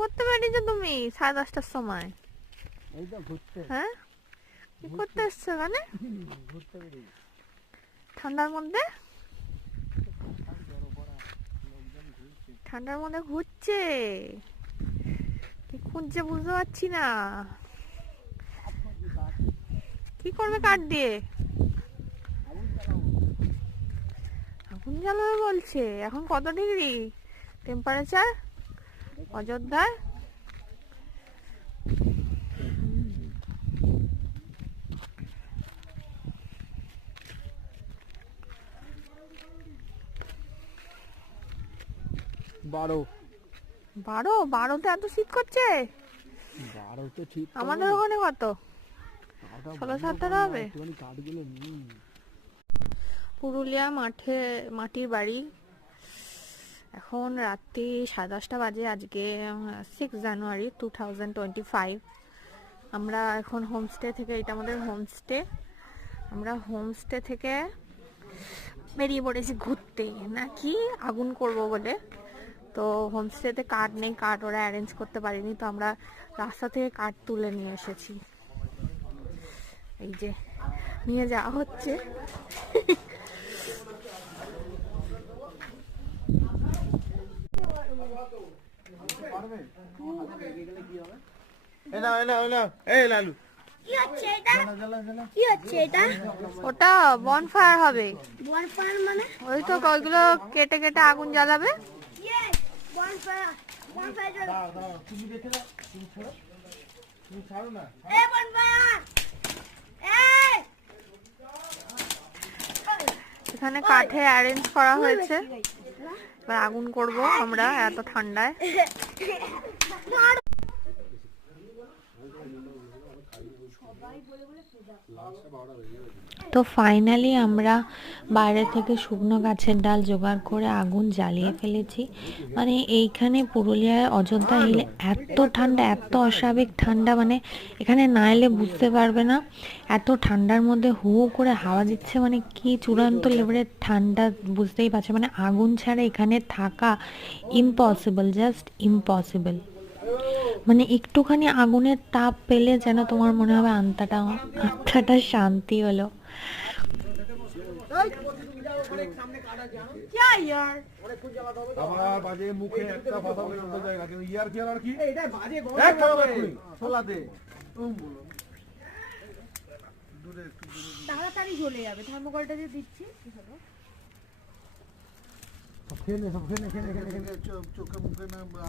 করতে বেরিয়েছো তুমি 10:30টার সময়? এই তো ঘুরতে। হ্যাঁ, কি করতে এসছো এখানে ঘুরতে বেরিয়েছি। ঠান্ডার মধ্যে? ঠান্ডার মধ্যে ঘুরছে, কি খুঁজছে বুঝতে পারছি না। কি করবে কাঠ দিয়ে? আগুন জ্বালাবে বলছে। এখন কত ডিগ্রি টেম্পারেচার অযোধ্যায়? বারো। 12তে এত শীত করছে? 12 তো ঠিক। আমাদের ওখানে কত? 16-17 হবে। কাঠগুলো পুরুলিয়া মাটির বাড়ি। এখন রাত্রি 10:30 বাজে। আজকে 6 জানুয়ারি 2025। আমরা এখন হোমস্টে থেকে, এটা আমাদের হোমস্টে, আমরা হোমস্টে থেকে বেরিয়ে পড়েছি ঘুরতে, নাকি আগুন করব বলে। তো হোমস্টেতে কাঠ নেই, কাঠ ওরা অ্যারেঞ্জ করতে পারিনি, তো আমরা রাস্তা থেকে কাঠ তুলে নিয়ে এসেছি। এই যে নিয়ে যাওয়া হচ্ছে। ওটা বনফায়ার হবে। বনফায়ার মানে? ওই তো ওইগুলো কেটে কেটে আগুন জ্বালাবে। বনফায়ার, বনফায়ার তুমি দেখে না, তুমি ছাড়ো, তুমি ছাড়ো না। এই বনফায়ার, এই এখানে কাঠে অ্যারেঞ্জ করা হয়েছে, এবার আগুন করব আমরা এত ঠান্ডায়। তো ফাইনালি আমরা বাইরে থেকে শুকনো গাছের ডাল জোগাড় করে আগুন জ্বালিয়ে ফেলেছি। মানে এইখানে পুরুলিয়ায় অযোধ্যা হিলে এত ঠান্ডা, এত অস্বাভাবিক ঠান্ডা, মানে এখানে না এলে বুঝতে পারবে না। এত ঠান্ডার মধ্যে হু হু করে হাওয়া দিচ্ছে, মানে কি চূড়ান্ত লেভেলের ঠান্ডা বুঝতেই পারছে। মানে আগুন ছাড়া এখানে থাকা ইম্পসিবল, জাস্ট ইম্পসিবল। মানে একটুখানি আগুনের তাপ পেলে যেন তোমার মনে হবে আত্মাটা শান্তি হলো। আবার বাজে মুখে একটা কথা বলে উল্টো জায়গা কিন্তু ইয়ার কি আর কি এটা বাজে গরম ছোলা দে দূরে একটু তাড়াতাড়ি জ্বলে যাবে। থার্মোকলটা যে দিচ্ছি খেলে খেলে চোখে মুখে না